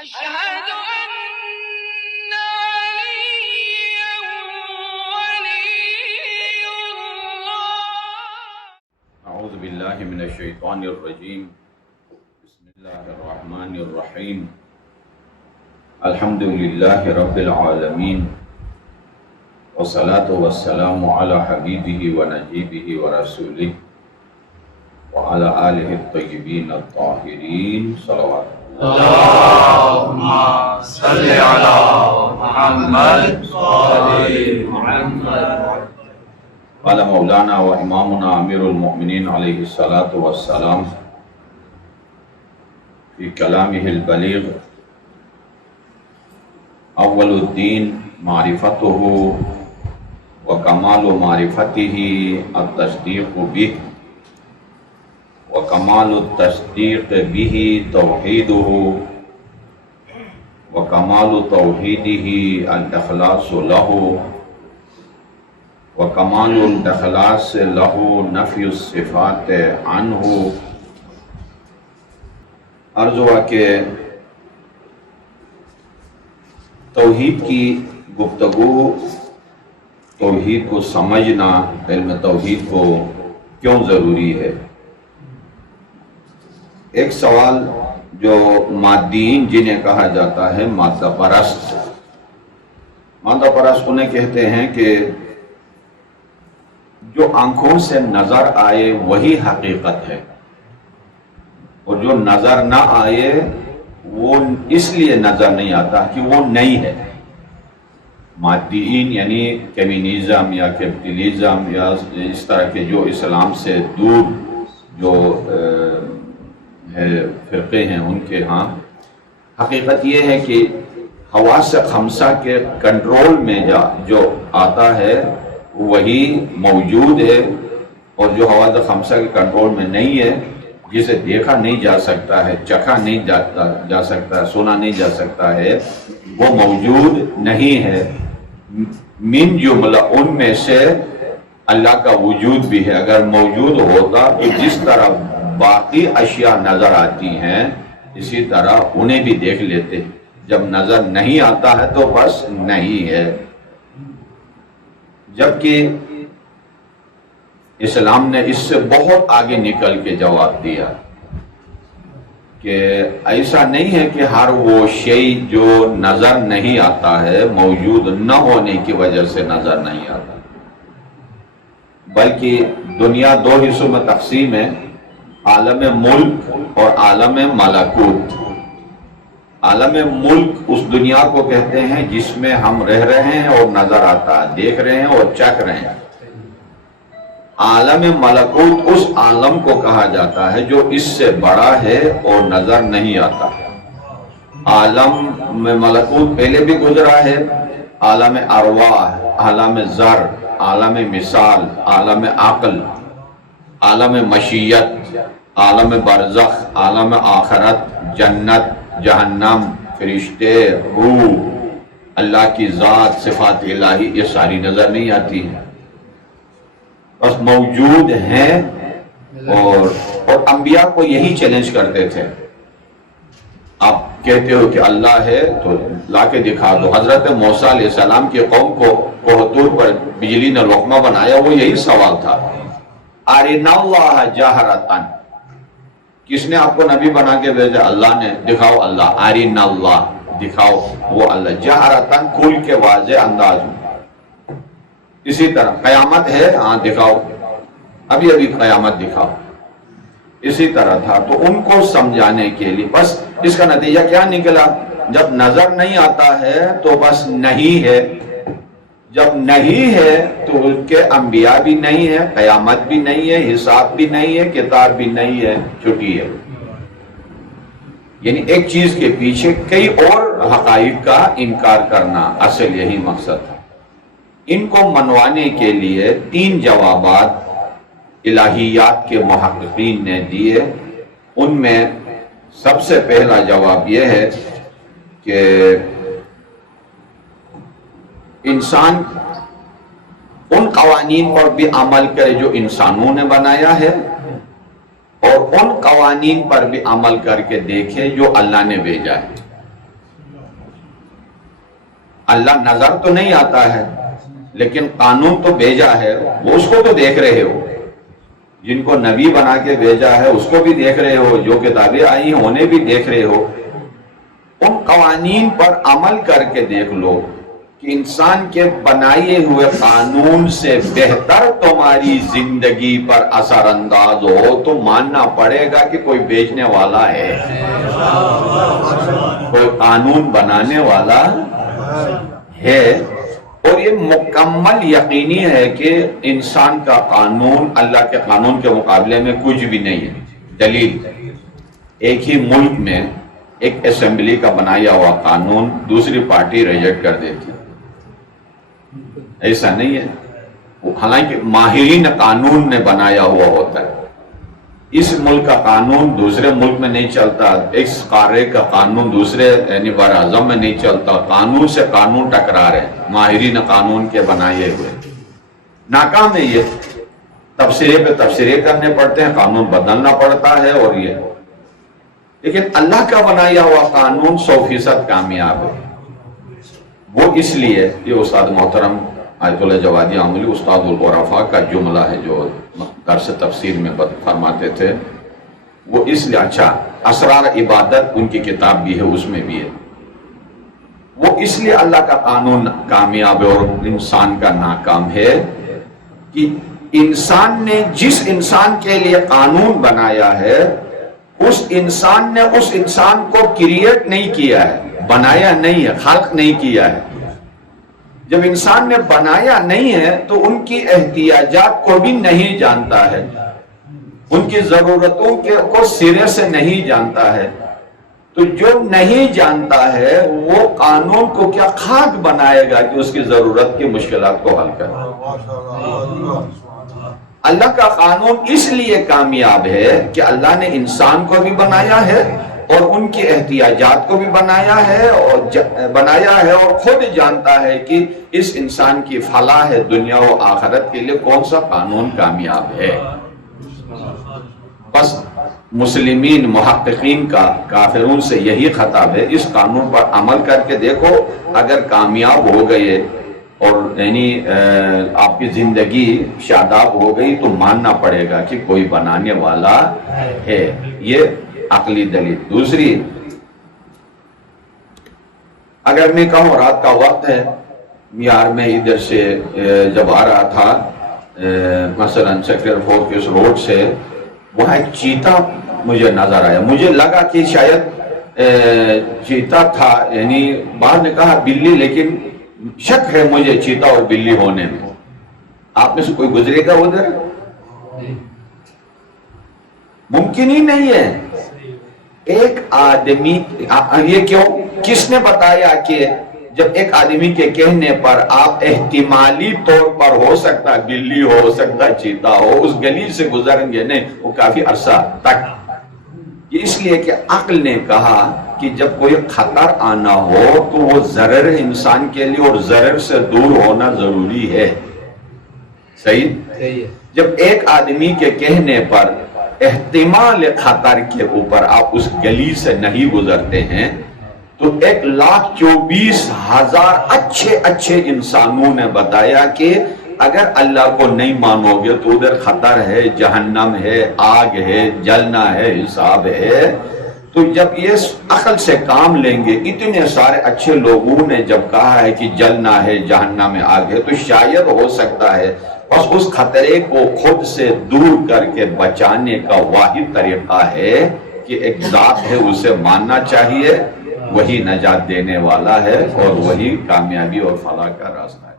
أشهد أن عليا ولي الله. أعوذ بالله من الشيطان الرجيم. بسم الله الرحمن الرحيم. الحمد لله رب العالمين، والصلاة والسلام على حبيبه ونجيبه ورسوله وعلى آله الطيبين الطاهرين صلوات اللهم صل على محمد وآل محمد. قال مولانا وإمامنا أمير المؤمنين عليه الصلاة والسلام في كلامه البليغ: أول الدين معرفته، وكمال معرفته التصديق به، وكمال التصديق به توحيده، وكمال توحيده الإخلاص له، وكمال الإخلاص له نفي الصفات عنه. عرض ہوا کہ توحید کی گفتگو، توحید کو سمجھنا، علم توحید کو کیوں ضروری ہے. ایک سوال جو مادیین جنہیں کہا جاتا ہے مادہ پرست، مادہ پرست انہیں کہتے ہیں کہ جو آنکھوں سے نظر آئے وہی حقیقت ہے، اور جو نظر نہ آئے وہ اس لیے نظر نہیں آتا کہ وہ نہیں ہے. مادیین یعنی کمیونزم یا کیپٹلزم یا اس طرح کے جو اسلام سے دور جو فرقے ہیں، ان کے ہاں حقیقت یہ ہے کہ حواس خمسہ کے کنٹرول میں جو آتا ہے وہی موجود ہے، اور جو حواس خمسہ کے کنٹرول میں نہیں ہے، جسے دیکھا نہیں جا سکتا ہے، چکھا نہیں جا سکتا ہے، سنا نہیں جا سکتا ہے، وہ موجود نہیں ہے. من جملہ ان میں سے اللہ کا وجود بھی ہے. اگر موجود ہوتا تو جس طرح باقی اشیاء نظر آتی ہیں اسی طرح انہیں بھی دیکھ لیتے. جب نظر نہیں آتا ہے تو بس نہیں ہے. جبکہ اسلام نے اس سے بہت آگے نکل کے جواب دیا کہ ایسا نہیں ہے کہ ہر وہ شے جو نظر نہیں آتا ہے موجود نہ ہونے کی وجہ سے نظر نہیں آتا، بلکہ دنیا دو حصوں میں تقسیم ہے: عالم ملک اور عالم ملکوت. عالم ملک اس دنیا کو کہتے ہیں جس میں ہم رہ رہے ہیں اور نظر آتا ہے، دیکھ رہے ہیں اور چکھ رہے ہیں. عالم ملکوت اس عالم کو کہا جاتا ہے جو اس سے بڑا ہے اور نظر نہیں آتا. عالم میں ملکوت پہلے بھی گزرا ہے: عالم ارواح، عالم ذر، عالم مثال، عالم عقل، عالم مشیت، عالم برزخ، عالم آخرت، جنت، جہنم، فرشتے، روح، اللہ کی ذات، صفات الہی، یہ ساری نظر نہیں آتی ہیں، بس موجود ہیں. اور انبیاء کو یہی چیلنج کرتے تھے. آپ کہتے ہو کہ اللہ ہے تو لا کے دکھا دو. حضرت موسیٰ علیہ السلام کی قوم کو کوہ طور پر بجلی نے لقمہ بنایا، وہ یہی سوال تھا: ارنا اللہ جہرتن. کس نے آپ کو نبی بنا کے بھیجا؟ اللہ نے. دکھاؤ اللہ. ارنا اللہ، دکھاؤ وہ اللہ. جہرتن، کھل کے واضح انداز میں. اسی طرح قیامت ہے، ہاں دکھاؤ، ابھی قیامت دکھاؤ. اسی طرح تھا. تو ان کو سمجھانے کے لیے بس اس کا نتیجہ کیا نکلا؟ جب نظر نہیں آتا ہے تو بس نہیں ہے. جب نہیں ہے تو ان کے انبیاء بھی نہیں ہے، قیامت بھی نہیں ہے، حساب بھی نہیں ہے، کتاب بھی نہیں ہے، چھٹی ہے. یعنی ایک چیز کے پیچھے کئی اور حقائق کا انکار کرنا، اصل یہی مقصد ہے. ان کو منوانے کے لیے 3 جوابات الہیات کے محققین نے دیے. ان میں سب سے پہلا جواب یہ ہے کہ انسان ان قوانین پر بھی عمل کرے جو انسانوں نے بنایا ہے، اور ان قوانین پر بھی عمل کر کے دیکھے جو اللہ نے بھیجا ہے. اللہ نظر تو نہیں آتا ہے لیکن قانون تو بھیجا ہے، وہ اس کو تو دیکھ رہے ہو، جن کو نبی بنا کے بھیجا ہے اس کو بھی دیکھ رہے ہو، جو کتابیں آئی ہیں انہیں بھی دیکھ رہے ہو۔ ان قوانین پر عمل کر کے دیکھ لو کہ انسان کے بنائے ہوئے قانون سے بہتر تمہاری زندگی پر اثر انداز ہو تو ماننا پڑے گا کہ کوئی بیچنے والا ہے، کوئی قانون بنانے والا ہے۔ اور یہ مکمل یقینی ہے کہ انسان کا قانون اللہ کے قانون کے مقابلے میں کچھ بھی نہیں ہے۔ دلیل، ایک ہی ملک میں ایک اسمبلی کا بنایا ہوا قانون دوسری پارٹی ریجیکٹ کر دیتی ہے، ایسا نہیں ہے، حالانکہ ماہرین قانون نے بنایا ہوا ہوتا ہے۔ اس ملک کا قانون دوسرے ملک میں نہیں چلتا، اس قارے کا قانون دوسرے یعنی بر اعظم میں نہیں چلتا، قانون سے قانون ٹکرا رہے، ماہرین قانون کے بنائے ہوئے۔ ناکام ہے یہ، تبصرے پہ تبصرے کرنے پڑتے ہیں، قانون بدلنا پڑتا ہے، اور یہ لیکن اللہ کا بنایا ہوا قانون 100% کامیاب ہے۔ وہ اس لیے، یہ استاد محترم آیت اللہ جوادی عاملی استاد العرفاء کا جملہ ہے جو درس تفسیر میں فرماتے تھے، وہ اس لیے، اچھا اسرار عبادت ان کی کتاب بھی ہے، اس میں بھی ہے، وہ اس لیے اللہ کا قانون کامیاب ہے اور انسان کا ناکام ہے کہ انسان نے جس انسان کے لیے قانون بنایا ہے اس انسان نے اس انسان کو کریٹ نہیں کیا ہے، بنایا نہیں ہے، خلق نہیں کیا ہے۔ جب انسان نے بنایا نہیں ہے تو ان کی احتیاجات کو بھی نہیں جانتا ہے، ان کی ضرورتوں کو سرے سے نہیں جانتا ہے، تو جو نہیں جانتا ہے وہ قانون کو کیا خاک بنائے گا کہ اس کی ضرورت کی مشکلات کو حل کرے۔ اللہ کا قانون اس لیے کامیاب ہے کہ اللہ نے انسان کو بھی بنایا ہے اور ان کی احتیاجات کو بھی بنایا ہے اور خود جانتا ہے کہ اس انسان کی فلاح ہے دنیا و آخرت کے لیے کون سا قانون کامیاب ہے۔ بس مسلمین محققین کا کافرون سے یہی خطاب ہے، اس قانون پر عمل کر کے دیکھو، اگر کامیاب ہو گئے اور یعنی آپ کی زندگی شاداب ہو گئی تو ماننا پڑے گا کہ کوئی بنانے والا ہے۔ یہ عقلی دلیل۔ دوسری، اگر میں کہوں رات کا وقت ہے، یار میں ادھر سے جب آ رہا تھا مثلا سیکٹر 4 کے اس روڈ سے، وہاں ایک چیتا مجھے نظر آیا، مجھے لگا کہ شاید چیتا تھا، یعنی بعد نے کہا بلی، لیکن شک ہے مجھے چیتا اور بلی ہونے میں۔ آپ میں سے کوئی گزرے گا ادھر؟ ممکن ہی نہیں ہے۔ ایک آدمی، یہ کیوں؟ کس نے بتایا کہ جب ایک آدمی کے کہنے پر آپ احتمالی طور پر ہو سکتا بلی ہو سکتا چیتا ہو، اس گلی سے گزریں گے نہیں وہ کافی عرصہ تک، یہ اس لیے کہ عقل نے کہا کہ جب کوئی خطر آنا ہو تو وہ ضرر انسان کے لیے اور ضرر سے دور ہونا ضروری ہے۔ صحیح؟ جب ایک آدمی کے کہنے پر احتمال خطر کے اوپر آپ اس گلی سے نہیں گزرتے ہیں تو 1,24,000 اچھے انسانوں نے بتایا کہ اگر اللہ کو نہیں مانو گے تو ادھر خطر ہے، جہنم ہے، آگ ہے، جلنا ہے، حساب ہے۔ تو جب یہ عقل سے کام لیں گے، اتنے سارے اچھے لوگوں نے جب کہا ہے کہ جلنا ہے، جہنم میں آگ ہے، تو شاید ہو سکتا ہے بس اس خطرے کو خود سے دور کر کے بچانے کا واحد طریقہ ہے کہ ایک ذات ہے، اسے ماننا چاہیے، وہی نجات دینے والا ہے اور وہی کامیابی اور فلاح کا راستہ ہے۔